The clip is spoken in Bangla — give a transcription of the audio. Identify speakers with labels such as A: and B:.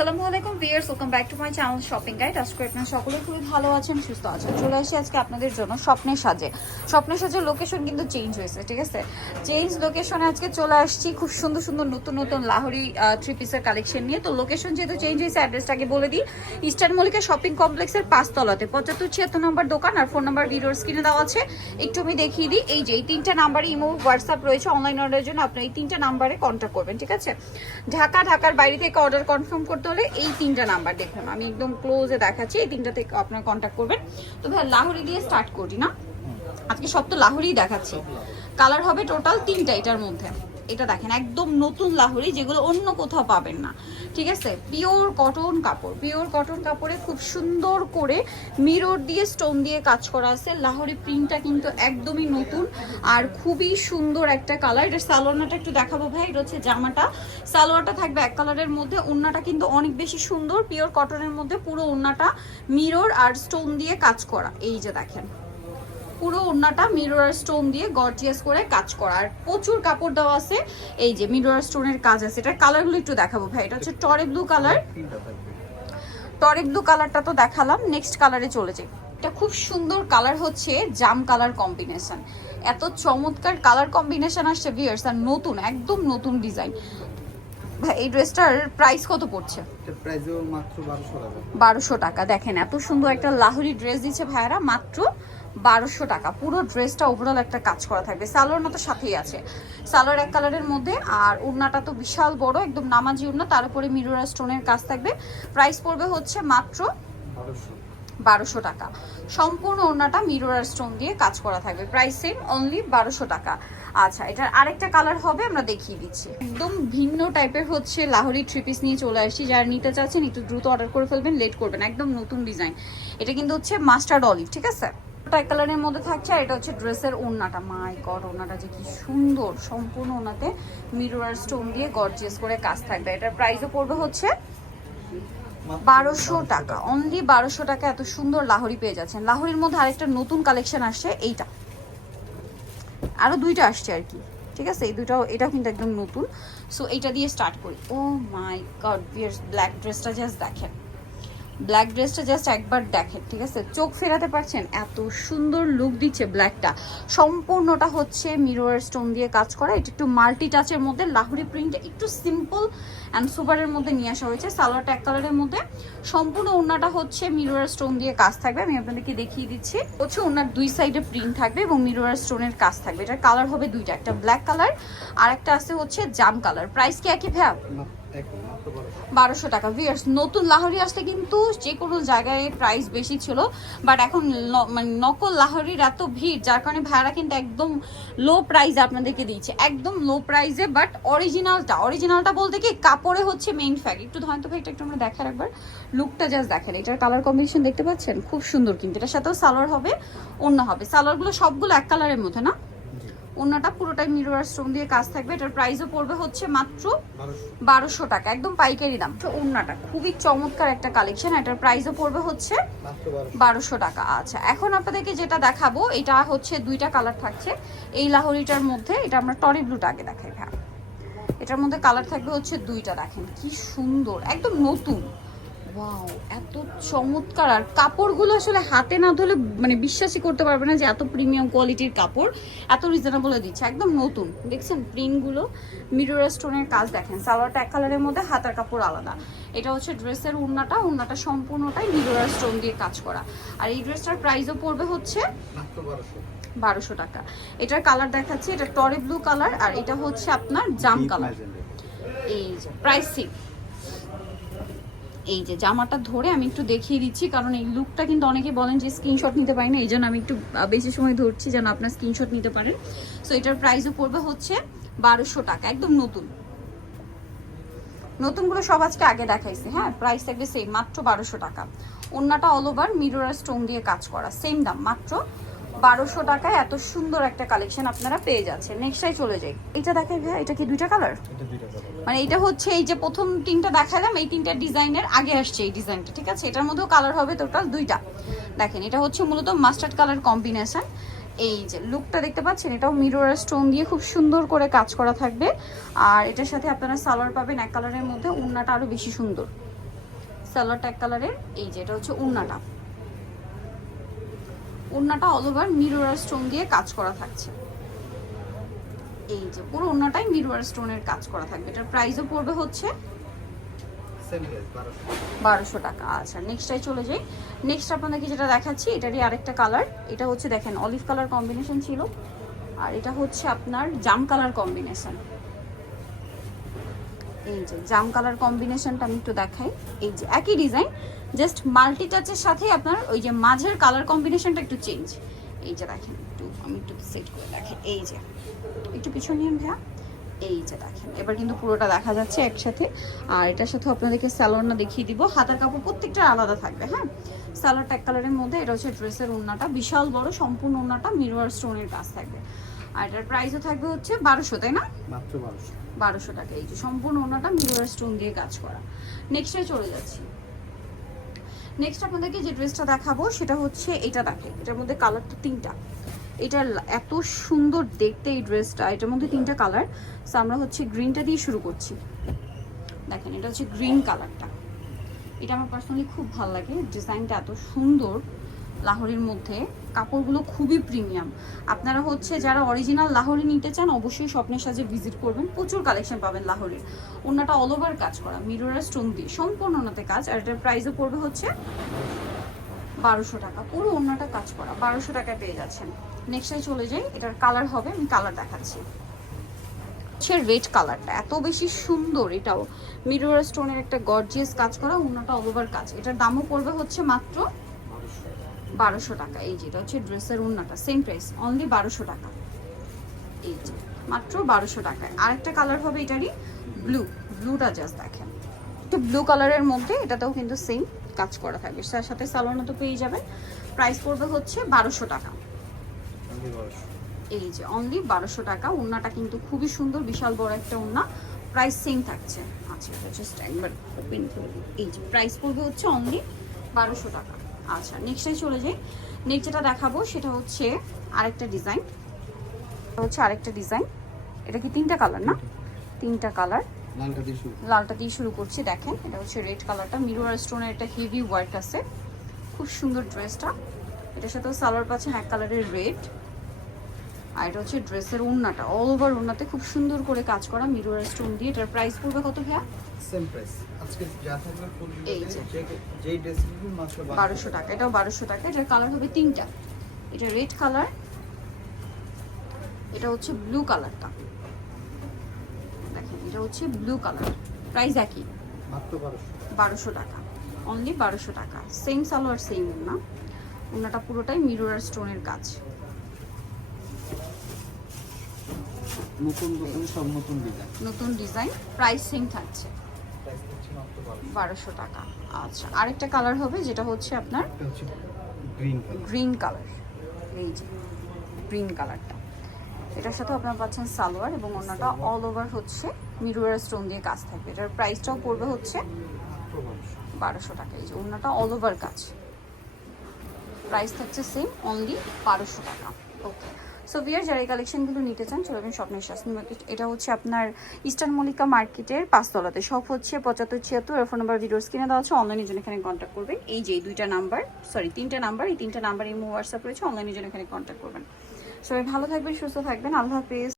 A: আসসালামু আলাইকুম viewers welcome back to my channel shopping guide আজকে আপনারা সকলে খুবই ভালো আছেন, সুস্থ আছেন। চলে আসি আজকে আপনাদের জন্য স্বপ্নের সাজে। স্বপ্নের সাজের লোকেশন কিন্তু চেঞ্জ হয়েছে, ঠিক আছে? চেঞ্জ লোকেশনে আজকে চলে আসছি খুব সুন্দর সুন্দর, নতুন নতুন লাহোরি থ্রি পিসের কালেকশন নিয়ে। তো লোকেশন যেহেতু চেঞ্জ হয়েছে অ্যাড্রেসটাকে বলে দিই। ইস্টার্ন মল্লিকা শপিং কমপ্লেক্সের পাঁচতলাতে, পঁচাত্তর ছিয়াত্তর নম্বর দোকান আর ফোন নাম্বার ভিডিওর স্ক্রিনে দেওয়া আছে। একটু আমি দেখিয়ে দিই, এই যে এই তিনটা নাম্বারে ইমো হোয়াটসঅ্যাপ রয়েছে অনলাইন অর্ডারের জন্য আপনি এই তিনটা নাম্বারে কন্ট্যাক্ট করবেন, ঠিক আছে? ঢাকা, ঢাকার বাইরে থেকে অর্ডার কনফার্ম করতে হলে এই তিনটা নাম্বার দেখুন, আমি একদম ক্লোজে দেখাচ্ছি, এই তিনটা থেকে আপনারা কন্ট্যাক্ট করবেন। তো ভাই লাহোরি দিয়ে স্টার্ট করি না? আজকে সব তো লাহোরিই দেখাচ্ছি। কালার হবে টোটাল তিনটা এটার মধ্যে। এটা দেখেন, একদম নতুন লাহোরি যেগুলো অন্য কোথাও পাবেন না। ঠিক আছে? পিওর কটন কাপড়। পিওর কটন কাপড়ে খুব সুন্দর করে মিরর দিয়ে স্টোন দিয়ে কাজ করা আছে। লাহোরি প্রিন্টটা কিন্তু একদমই নতুন আর খুবই সুন্দর একটা কালার এটা সালোয়ারটা একটু দেখাবো ভাই, এটা হচ্ছে জামাটা। সালোয়ারটা থাকবে এক কালারের মধ্যে, ওড়নাটা কিন্তু অনেক বেশি সুন্দর। পিওর কটনের মধ্যে পুরো ওড়নাটা মিরর আর স্টোন দিয়ে কাজ করা। এই যে দেখেন। পুরো ওড়নাটা মিরর স্টোন দিয়ে গর্জিয়াস করে কাজ করা। আর প্রচুর কাপড় দেওয়া আছে। এই যে মিরর স্টোনের কাজ আছে। এটার কালারগুলো একটু দেখাবো ভাই। এটা হচ্ছে টরে ব্লু কালার টরে ব্লু কালারটা তো দেখালাম। নেক্সট কালারে চলে যাই। এটা খুব সুন্দর কালার হচ্ছে জাম কালার কম্বিনেশন এত চমৎকার কালার কম্বিনেশন আসছে ভিয়ার্স আর নতুন একদম নতুন ডিজাইন ভাই এই ড্রেসটার প্রাইস কত পড়ছে?
B: বারোশো টাকা।
A: দেখেন এত সুন্দর একটা লাহোরি ড্রেস দিচ্ছে ভাইয়ারা। মাত্র বারোশো টাকা। পুরো ড্রেসটা ওভারঅল একটা কাজ করা থাকবে। সালোয়ার তো সাথেই আছে। সালোয়ার এক কালারের মধ্যে আর ওড়নাটা তো বিশাল বড় একদম নামাজি ওড়না তার উপরে মিরোরা স্টোনের কাজ থাকবে। প্রাইস পড়বে হচ্ছে মাত্র
B: বারোশো।
A: বারোশো টাকা। সম্পূর্ণ ওড়নাটা মিরোরার স্টোন দিয়ে কাজ করা থাকবে। প্রাইস সেম অনলি বারোশো টাকা। আচ্ছা এটার আরেকটা কালার হবে আমরা দেখিয়ে দিচ্ছি। একদম ভিন্ন টাইপের হচ্ছে লাহোরি থ্রি পিস নিয়ে চলে আসছি। যারা নিতে চাচ্ছেন একটু দ্রুত অর্ডার করে ফেলবেন লেট করবেন একদম নতুন ডিজাইন এটা কিন্তু হচ্ছে মাস্টার্ড অলিভ ঠিক আছে? টাই কালারের মধ্যে থাকছে, আর এটা হচ্ছে ড্রেসের ওড়নাটা। মাই গড, ওড়নাটা যে কি সুন্দর। সম্পূর্ণ ওনাতে মিরোরার স্টোন দিয়ে গর্জিয়াস করে কাজ থাকবে। এটার প্রাইসও পড়বে হচ্ছে বারোশো টাকা। অনলি বারোশো টাকা, এত সুন্দর লাহরি পেয়ে যাচ্ছেন। লাহরির মধ্যে আরেকটা নতুন কালেকশন আসছে, এইটা। আরও দুইটা আসছে আর কি, ঠিক আছে? এই দুটাও এটাও কিন্তু একদম নতুন। সো এইটা দিয়ে স্টার্ট করি। Oh my god viewers black ড্রেসটা জাস্ট দেখেন। ব্ল্যাক ড্রেসটা জাস্ট একবার দেখেন, ঠিক আছে? চোখ ফেরাতে পারছেন, এত সুন্দর লুক দিচ্ছে ব্ল্যাকটা সম্পূর্ণটা হচ্ছে মিরর স্টোন দিয়ে কাজ করা। এটা একটু মাল্টি টাচের মধ্যে, লাহুরি প্রিন্ট একটু সিম্পল অ্যান্ড সুপারের মধ্যে নিয়ে আসা হয়েছে, সালোয়ারটা এক কালারের মধ্যে। সম্পূর্ণ ওড়নাটা হচ্ছে মিরর স্টোন দিয়ে কাজ থাকবে। আমি আপনাদেরকে দেখিয়ে দিচ্ছি। হচ্ছে ওনার দুই সাইডে প্রিন্ট থাকবে এবং মিরর স্টোনের কাজ থাকবে। এটার কালার হবে দুইটা, একটা ব্ল্যাক কালার আর একটা আছে হচ্ছে জাম কালার প্রাইস কি একই ভ্যাপ
B: বারোশো
A: টাকা। ভিয়ার্স নতুন লাহোরি আসলে কিন্তু যে কোনো জায়গায় প্রাইস বেশি ছিল বাট এখন মানে নকল লাহরির এত ভিড়, যার কারণে ভাড়া কিন্তু একদম লো প্রাইস আপনাদেরকে দিচ্ছে। একদম লো প্রাইসে বাট অরিজিনালটা অরিজিনালটা বলতে কি, কাপড়ে হচ্ছে মেইন ফ্যাক্ট একটু ধয়ন্ত ভাইটা একটু আমরা দেখার একবার। লুকটা জাস্ট দেখেন এটার কালার কম্বিনেশন দেখতে পাচ্ছেন? খুব সুন্দর কিন্তু, এটার সাথেও সালোয়ার হবে অন্য হবে। সালোয়ারগুলো সবগুলো এক কালারের মধ্যে, না? অন্যটা পুরোটাই মিরর স্টোন দিয়ে কাজ থাকবে। এটার প্রাইসও পড়বে হচ্ছে মাত্র
B: বারোশো।
A: টাকা একদম পাইকারি দাম। তো ওড়নাটা খুবই চমৎকার একটা কালেকশন এটার প্রাইসও পড়বে হচ্ছে
B: বারোশো।
A: বারোশো টাকা। আচ্ছা এখন আপনাদেরকে যেটা দেখাবো এটা হচ্ছে দুইটা কালার থাকছে। এই লাহোরিটার মধ্যে এটা আমরা টরি ব্লুটা আগে দেখাই হ্যাঁ এটার মধ্যে কালার থাকবে হচ্ছে দুইটা দেখেন কি সুন্দর একদম নতুন। ওয়াও এত চমৎকার। আর কাপড়গুলো আসলে হাতে না ধরলে মানে বিশ্বাসই করতে পারবে না যে এত প্রিমিয়াম কোয়ালিটির কাপড় এত রিজনেবল দিচ্ছে। একদম নতুন। দেখছেন প্রিন্টগুলো মিরর স্টোনের কাজ দেখেন। সালোয়ারটা এক কালারের মধ্যে হাতার কাপড় আলাদা। এটা হচ্ছে ড্রেসের উন্নাটা উন্নাটা সম্পূর্ণটাই মিরর স্টোন দিয়ে কাজ করা। আর এই ড্রেসটার প্রাইসও পড়বে হচ্ছে
B: বারোশো
A: টাকা। এটার কালার দেখাচ্ছি এটা টরে ব্লু কালার আর এটা হচ্ছে আপনার জাম কালার এই প্রাইসিং এই যে জামাটা ধরে আমি একটু দেখিয়ে দিচ্ছি, কারণ এই লুকটা কিন্তু অনেকে বলেন যে স্ক্রিনশট নিতে পারি না, এই জন্য আমি একটু বেশি সময় ধরছি যেন আপনার স্ক্রিনশট নিতে পারেন। সো এটার প্রাইসও পড়বে হচ্ছে বারোশো টাকা, একদম নতুন। নতুনগুলো সব আজকে আগে দেখাইছে হ্যাঁ প্রাইস থাকবে সেম মাত্র বারোশো টাকা। অন্যটা অল ওভার মিরর স্টোন দিয়ে কাজ করা সেম দাম, মাত্র বারোশো টাকায় এত সুন্দর একটা কালেকশন আপনারা পেয়ে যাচ্ছেন। নেক্সটাই চলে যাই। এটা দেখাই ভাইয়া এটা কি দুইটা কালার মানে এটা হচ্ছে এই যে প্রথম তিনটা দেখালাম এই তিনটা ডিজাইনের আগে আসছে এই ডিজাইনটা ঠিক আছে? এটার মধ্যেও কালার হবে টোটাল দুইটা। দেখেন এটা হচ্ছে মূলত মাস্টার্ড কালার কম্বিনেশন এই যে লুকটা দেখতে পাচ্ছেন এটাও মিরর স্টোন দিয়ে খুব সুন্দর করে কাজ করা থাকবে। আর এটার সাথে আপনারা সালোয়ার পাবেন এক কালারের মধ্যে উন্নাটা আরও বেশি সুন্দর। সালোয়ারটা এক কালারের এই যে এটা হচ্ছে উন্নাটা উন্নাটা অল ওভার মিরর স্টোন দিয়ে কাজ করা থাকছে। এই যে পুরো ওড়নাটাই মিরর স্টোনের কাজ করা থাকবে। এটার প্রাইসও পড়বে হচ্ছে
B: বারোশো।
A: বারোশো টাকা। আচ্ছা নেক্সটটাই চলে যাই। নেক্সট আপনাদেরকে যেটা দেখাচ্ছি এটারই আরেকটা কালার এটা হচ্ছে দেখেন অলিভ কালার কম্বিনেশন ছিল। আর এটা হচ্ছে আপনার জাম কালার কম্বিনেশন এই যে, জাম কালার কম্বিনেশনটা আমি একটু দেখাই। এই যে, একই ডিজাইন, জাস্ট মাল্টি টাচের সাথে আপনার ওই যে মাঝের কালার কম্বিনেশনটা একটু চেঞ্জ এই যে দেখেন, একটু, আমি একটু সেট করে দেখেন এই যে, একটু পিছন নিয়ে ভাইয়া। এই যে দেখেন, এবার কিন্তু পুরোটা দেখা যাচ্ছে একসাথে। আর এটার সাথে আপনাদেরকে স্যালোয়ারটা দেখিয়ে দিব। হাতার কাপড় প্রত্যেকটা আলাদা থাকবে হ্যাঁ? স্যালোয়ার ট্যাগ কালারের মধ্যে, এটা হচ্ছে ড্রেসের ওড়নাটা। বিশাল বড়, সম্পূর্ণ ওড়নাটা মিরর স্টোনের কাজ থাকবে। আর এটার প্রাইসও থাকবে হচ্ছে বারোশো, তাই না?
B: মাত্র বারোশো।
A: বারোশো টাকা। এই যে সম্পূর্ণ ওনাটা মিরর স্টোন দিয়ে কাজ করা। নেক্সটে চলে যাচ্ছি। নেক্সট আপনাদেরকে যে ড্রেসটা দেখাবো, সেটা হচ্ছে এটা দেখে। এটার মধ্যে কালার তো তিনটা। এটা এত সুন্দর দেখতে এই ড্রেসটা। এটার মধ্যে তিনটা কালার সো আমরা হচ্ছে গ্রিনটা দিয়ে শুরু করছি। দেখেন, এটা হচ্ছে গ্রিন কালারটা এটা আমার পার্সোনালি খুব ভালো লাগে। ডিজাইনটা এত সুন্দর লাহোরির মধ্যে। কাপড়গুলো খুবই প্রিমিয়াম আপনারা হচ্ছে যারা অরিজিনাল লাহোরি নিতে চান, অবশ্যই স্বপ্নের সাজে ভিজিট করবেন। প্রচুর কালেকশন পাবেন লাহোরির। ওনাটা অল ওভার কাজ করা মিররের স্টোন দিয়ে। সম্পূর্ণ ওনাতে কাজ। আর এটার প্রাইসও পড়বে হচ্ছে বারোশো টাকা। পুরো ওনাটা কাজ করা, বারোশো টাকায় পেয়ে যাচ্ছেন। নেক্সটে চলে যাই। এটার কালার হবে, আমি কালার দেখাচ্ছি। রেড কালারটা এত বেশি সুন্দর এটাও। মিরর স্টোনের একটা গর্জিয়াস কাজ করা ওনাটা অল ওভার কাজ। এটার দামও পড়বে হচ্ছে মাত্র
B: বারোশো
A: টাকা। এই যেটা হচ্ছে ড্রেসের উন্নাটা সেম প্রাইস অনলি বারোশো টাকা। এই যে মাত্র বারোশো টাকায়। আরেকটা কালার হবে এটারই ব্লু ব্লুটা জাস্ট দেখেন। একটু ব্লু কালারের মধ্যে এটাতেও কিন্তু সেম কাজ করা থাকবে। তার সাথে সালোনা তো পেয়ে যাবেন। প্রাইস পড়বে হচ্ছে বারোশো টাকা। এই যে অনলি বারোশো টাকা। উন্নাটা কিন্তু খুবই সুন্দর বিশাল বড় একটা উন্না। প্রাইস সেম থাকছে। আচ্ছা এটা জাস্ট একবার ওপেন করে এই যে প্রাইস পড়বে হচ্ছে অনলি বারোশো টাকা। আচ্ছা নেক্সটে চলে যাই। নেক্সট যেটা দেখাবো সেটা হচ্ছে আরেকটা ডিজাইন হচ্ছে আরেকটা ডিজাইন এটা কি তিনটা কালার না? তিনটা কালার
B: লালটা দিয়ে শুরু।
A: লালটা দিয়ে শুরু করছি দেখেন। এটা হচ্ছে রেড কালারটা মিরর স্টোনের একটা হেভি ওয়ার্ক আছে। খুব সুন্দর ড্রেসটা এটার সাথেও সালোয়ার পাচ্ছেন এক কালারের রেড আর এটা হচ্ছে ড্রেসের ওড়নাটা। অল ওভার ওড়নাতে খুব সুন্দর করে কাজ করা মিরর স্টোন দিয়ে। এটার প্রাইস পড়বে কত ভাইয়া?
B: সেম প্রাইস
A: এই যে। বারোশো টাকা। এটাও বারোশো টাকা। এটার কালার হবে তিনটা। এটা রেড কালার এটা হচ্ছে ব্লু কালারটা দেখেন এটা হচ্ছে ব্লু কালার প্রাইস একই।
B: বারোশো
A: টাকা। অনলি বারোশো টাকা। সেম সালোয়ার সেম না ওনাটা পুরোটাই মিরর স্টোনের কাজ।
B: নতুন দোকানে সব নতুন ডিজাইন
A: নতুন ডিজাইন প্রাইস সেম থাকছে।
B: বারোশো।
A: টাকা। আচ্ছা আরেকটা কালার হবে যেটা হচ্ছে আপনার
B: গ্রিন কালার
A: এই যে গ্রিন কালারটা এটার সাথে আপনারা পাচ্ছেন সালোয়ার এবং অন্যটা অল ওভার হচ্ছে মিরর স্টোন দিয়ে কাজ থাকবে। এটার প্রাইসটাও পড়বে হচ্ছে
B: বারোশো।
A: বারোশো টাকা। এই যে অন্যটা অল ওভার কাজ। প্রাইস থাকছে সেম অনলি বারোশো টাকা। ওকে সো বিয়ার যারা এই কালেকশনগুলো নিতে চান, চলে যাবেন স্বপ্নের শাসন মার্কেট এটা হচ্ছে আপনার ইস্টার্ন মল্লিকা মার্কেটের পাঁচতলাতে। সব হচ্ছে পঁচাত্তর ছিয়াত্তর। ফোন নাম্বার ভিডিওস কিনে দেওয়া আছে। অনলাইনের জন্য এখানে কন্ট্যাক্ট করবেন। এই যে দুইটা নাম্বার সরি তিনটা নাম্বার এই তিনটা নাম্বার এই হোয়াটসঅ্যাপ রয়েছে। অনলাইনের জন্য এখানে কন্ট্যাক্ট করবেন। সবাই ভালো থাকবেন, সুস্থ থাকবেন। আল্লাহ হাফিজ।